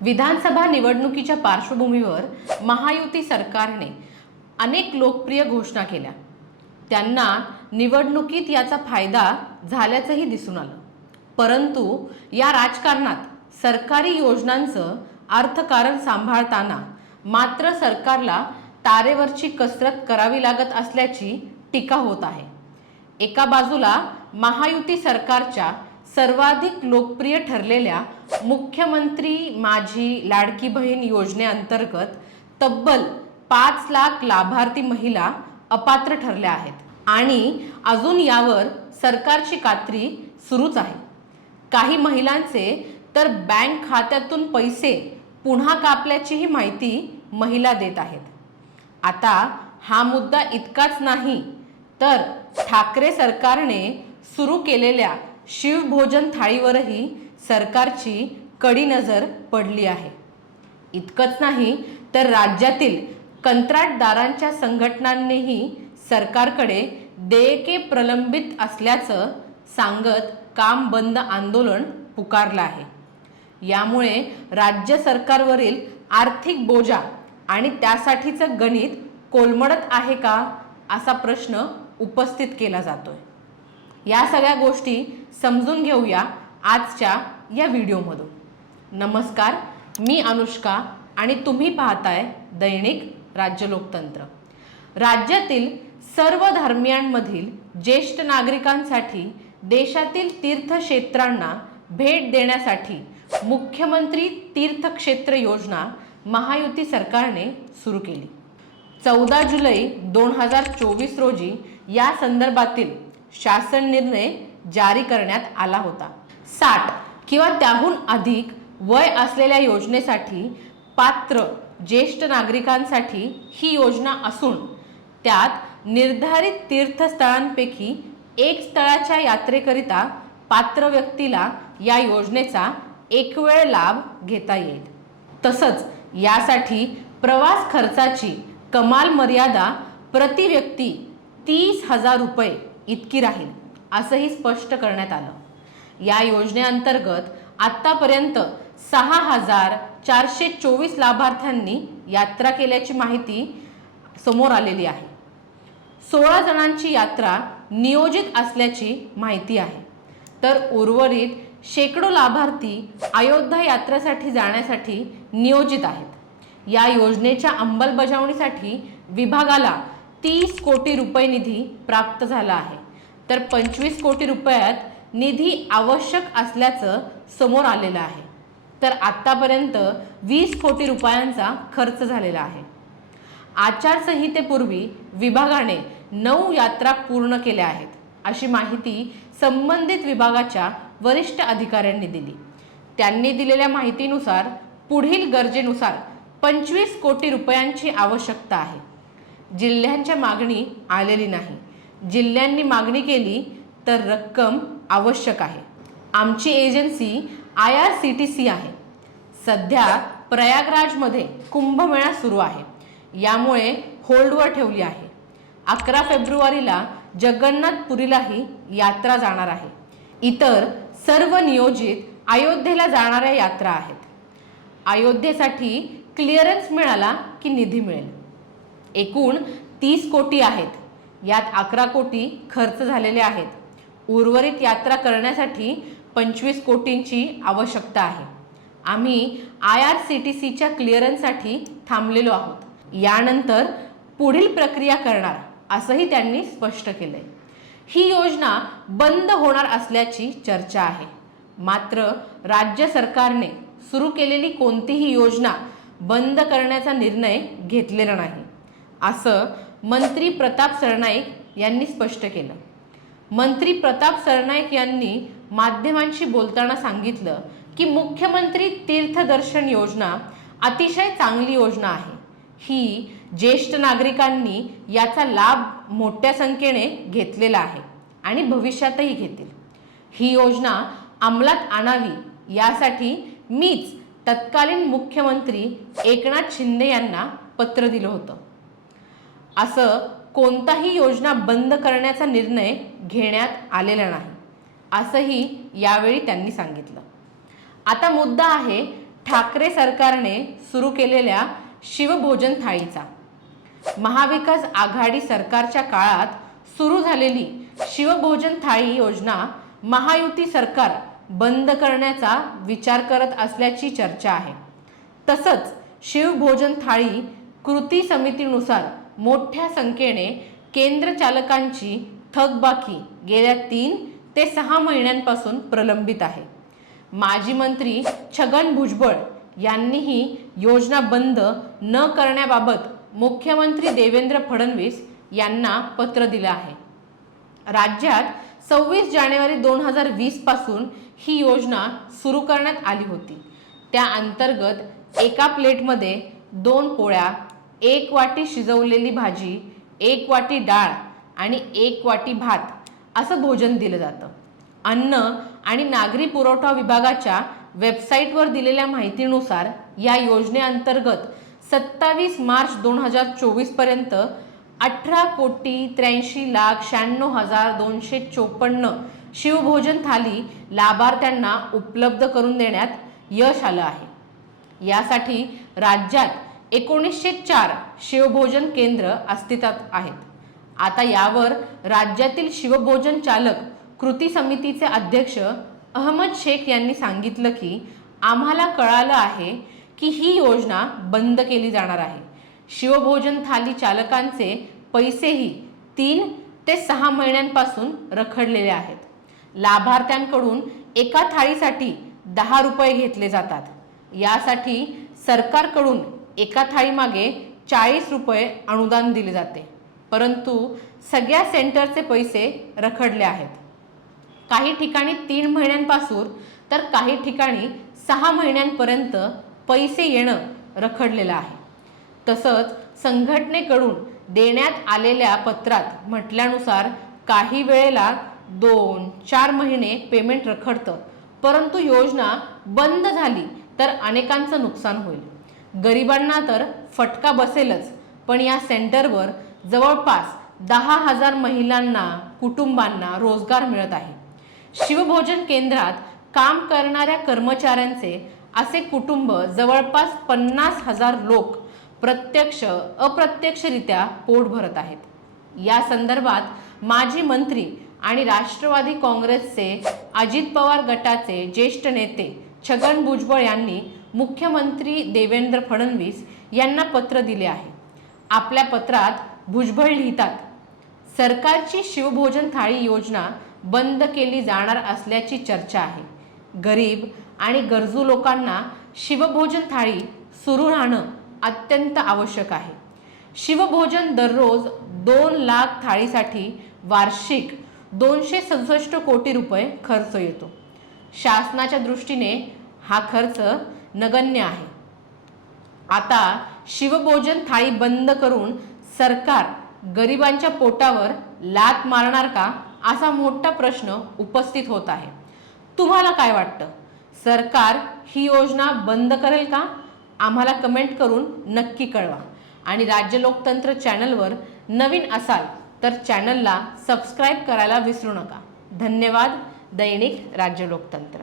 विधानसभा निवडणुकीच्या पार्श्वभूमीवर महायुती सरकारने अनेक लोकप्रिय घोषणा केल्या. त्यांना निवडणुकीत याचा फायदा झाल्याचंही दिसून आलं. परंतु या राजकारणात सरकारी योजनांचं अर्थकारण सांभाळताना मात्र सरकारला तारेवरची कसरत करावी लागत असल्याची टीका होत आहे. एका बाजूला महायुती सरकारच्या सर्वाधिक लोकप्रिय ठरलेल्या मुख्यमंत्री माझी लाडकी बहीण योजनेअंतर्गत तब्बल पाच लाख लाभार्थी महिला अपात्र ठरल्या आहेत. आणि अजून यावर सरकारची कात्री सुरूच आहे. काही महिलांचे तर बँक खात्यातून पैसे पुन्हा कापल्याचीही माहिती महिला देत आहेत. आता हा मुद्दा इतकाच नाही तर ठाकरे सरकारने सुरू केलेल्या शिवभोजन थाळीवरही सरकारची कडी नजर पडली आहे. इतकंच नाही तर राज्यातील कंत्राटदारांच्या संघटनांनीही सरकारकडे देयके प्रलंबित असल्याचं सांगत काम बंद आंदोलन पुकारलं आहे. यामुळे राज्य सरकारवरील आर्थिक बोजा आणि त्यासाठीचं गणित कोलमडत आहे का असा प्रश्न उपस्थित केला जातोय. या सगळ्या गोष्टी समजून घेऊया आजच्या या व्हिडिओमधून. नमस्कार मी अनुष्का आणि तुम्ही पाहताय दैनिक राज्य लोकतंत्र. राज्यातील सर्व धर्मियांमधील ज्येष्ठ नागरिकांसाठी देशातील तीर्थक्षेत्रांना भेट देण्यासाठी मुख्यमंत्री तीर्थक्षेत्र योजना महायुती सरकारने सुरू केली. चौदा जुलै दोन हजार चोवीस रोजी या संदर्भातील शासन निर्णय जारी करण्यात आला होता. साठ किंवा त्याहून अधिक वय असलेल्या योजनेसाठी पात्र ज्येष्ठ नागरिकांसाठी ही योजना असून त्यात निर्धारित तीर्थस्थळांपैकी एक स्थळाच्या यात्रेकरिता पात्र व्यक्तीला या योजनेचा एक वेळ लाभ घेता येईल. तसंच यासाठी प्रवास खर्चाची कमाल मर्यादा प्रति व्यक्ती तीस हजार रुपये इतकी राहील असंही स्पष्ट करण्यात आलं. या योजनेअंतर्गत आत्तापर्यंत सहा हजार चारशे चोवीस लाभार्थ्यांनी यात्रा केल्याची माहिती समोर आलेली आहे. सोळा जणांची यात्रा नियोजित असल्याची माहिती आहे. तर उर्वरित शेकडो लाभार्थी अयोध्या यात्रेसाठी जाण्यासाठी नियोजित आहेत. या योजनेच्या अंमलबजावणीसाठी विभागाला तीस कोटी रुपये निधी प्राप्त झाला आहे. तर पंचवीस कोटी रुपयात निधी आवश्यक असल्याचं समोर आलेलं आहे. तर आत्तापर्यंत वीस कोटी रुपयांचा खर्च झालेला आहे. आचारसंहितेपूर्वी विभागाने नऊ यात्रा पूर्ण केल्या आहेत अशी माहिती संबंधित विभागाच्या वरिष्ठ अधिकाऱ्यांनी दिली. त्यांनी दिलेल्या माहितीनुसार पुढील गरजेनुसार पंचवीस कोटी रुपयांची आवश्यकता आहे. जिल्ह्यांच्या मागणी आलेली नाही. जिल्ह्यांनी मागणी केली तर रक्कम आवश्यक आहे. आमची agency I R C T C आहे. सध्या प्रयागराजमध्ये कुंभमेळा सुरू आहे. यामुळे होल्डवर ठेवली आहे. अकरा फेब्रुवारीला जगन्नाथपुरीलाही यात्रा जाणार आहे. इतर सर्व नियोजित अयोध्येला जाणाऱ्या यात्रा आहेत. अयोध्येसाठी क्लिअरन्स मिळाला की निधी मिळेल? एकूण तीस कोटी आहेत. यात अकरा कोटी खर्च झालेले आहेत. उर्वरित यात्रा करण्यासाठी पंचवीस कोटींची आवश्यकता आहे. आम्ही आय आर सी टी सीच्या क्लिअरन्ससाठी थांबलेलो आहोत. यानंतर पुढील प्रक्रिया करणार असंही त्यांनी स्पष्ट केलंय. ही योजना बंद होणार असल्याची चर्चा आहे. मात्र राज्य सरकारने सुरू केलेली कोणतीही योजना बंद करण्याचा निर्णय घेतलेला नाही. असं मंत्री प्रताप सरनाईक यांनी स्पष्ट केलं. मंत्री प्रताप सरनाईक यांनी माध्यमांशी बोलताना सांगितलं की मुख्यमंत्री तीर्थदर्शन योजना अतिशय चांगली योजना आहे. ही ज्येष्ठ नागरिकांनी याचा लाभ मोठ्या संख्येने घेतलेला आहे आणि भविष्यातही घेतील. ही योजना अंमलात आणावी यासाठी मीच तत्कालीन मुख्यमंत्री एकनाथ शिंदे यांना पत्र दिलं होतं. असं कोणताही योजना बंद करण्याचा निर्णय घेण्यात आलेला नाही असंही यावेळी त्यांनी सांगितलं. आता मुद्दा आहे ठाकरे सरकारने सुरू केलेल्या शिवभोजन थाळीचा. महाविकास आघाडी सरकारच्या काळात सुरू झालेली शिवभोजन थाळी योजना महायुती सरकार बंद करण्याचा विचार करत असल्याची चर्चा आहे. तसंच शिवभोजन थाळी कृती समितीनुसार मोठ्या संख्येने केंद्र चालकांची थकबाकी गेल्या तीन ते सहा महिन्यांपासून प्रलंबित आहे. माजी मंत्री छगन भुजबळ यांनीही योजना बंद न करण्याबाबत मुख्यमंत्री देवेंद्र फडणवीस यांना पत्र दिलं आहे. राज्यात सव्वीस जानेवारी दोन हजार वीसपासून ही योजना सुरू करण्यात आली होती. त्या अंतर्गत एका प्लेटमध्ये दोन पोळ्या एक वाटी शिजवलेली भाजी एक वाटी डाळ आणि एक वाटी भात असं भोजन दिलं जातं. अन्न आणि नागरी पुरवठा विभागाच्या वेबसाईटवर दिलेल्या माहितीनुसार या योजनेअंतर्गत सत्तावीस मार्च दोन हजार चोवीसपर्यंत अठरा कोटी त्र्याऐंशी लाख शहाण्णव हजार दोनशे चोपन्न शिवभोजन थाली लाभार्थ्यांना उपलब्ध करून देण्यात यश आलं आहे. यासाठी राज्यात एकोणीसशे चार शिवभोजन केंद्र अस्तित्वात आहेत. आता यावर राज्यातील शिवभोजन चालक कृती समितीचे अध्यक्ष अहमद शेख यांनी सांगितलं की आम्हाला कळालं आहे की ही योजना बंद केली जाणार आहे. शिवभोजन थाली चालकांचे पैसेही तीन ते सहा महिन्यांपासून रखडलेले आहेत. लाभार्थ्यांकडून एका थाळीसाठी दहा रुपये घेतले जातात. यासाठी सरकारकडून एका थाळीमागे चाळीस रुपये अनुदान दिले जाते. परंतु सगळ्या सेंटरचे पैसे रखडले आहेत. काही ठिकाणी तीन महिन्यांपासून तर काही ठिकाणी सहा महिन्यांपर्यंत पैसे येणं रखडलेलं आहे. तसंच संघटनेकडून देण्यात आलेल्या पत्रात म्हटल्यानुसार काही वेळेला दोन चार महिने पेमेंट रखडतं. परंतु योजना बंद झाली तर अनेकांचं नुकसान होईल. गरिबांना तर फटका बसेलच. पण या सेंटरवर जवळपास दहा हजार महिलांना कुटुंबांना रोजगार मिळत आहे. शिवभोजन केंद्रात काम करणाऱ्या कर्मचाऱ्यांचे असे कुटुंब जवळपास पन्नास हजार लोक प्रत्यक्ष अप्रत्यक्षरित्या पोट भरत आहेत. या संदर्भात माजी मंत्री आणि राष्ट्रवादी काँग्रेसचे अजित पवार गटाचे ज्येष्ठ नेते छगन भुजबळ यांनी मुख्यमंत्री देवेंद्र फडणवीस यांना पत्र दिले आहे. आपल्या पत्रात भुजबळ लिहितात सरकारची शिवभोजन थाळी योजना बंद केली जाणार असल्याची चर्चा आहे. गरीब आणि गरजू लोकांना शिवभोजन थाळी सुरू राहणं अत्यंत आवश्यक आहे. शिवभोजन दररोज दोन लाख थाळीसाठी वार्षिक दोनशे सदुसष्ट कोटी रुपये खर्च येतो. शासनाच्या दृष्टीने हा खर्च नगण्य आहे. आता शिवभोजन थाळी बंद करून सरकार गरिबांच्या पोटावर लात मारणार का असा मोठा प्रश्न उपस्थित होत आहे. तुम्हाला काय वाटतं? सरकार ही योजना बंद करेल का? आम्हाला कमेंट करून नक्की कळवा. आणि राज्य लोकतंत्र चॅनलवर नवीन असाल तर चॅनलला सबस्क्राईब करायला विसरू नका. धन्यवाद. दैनिक राज्य लोकतंत्र.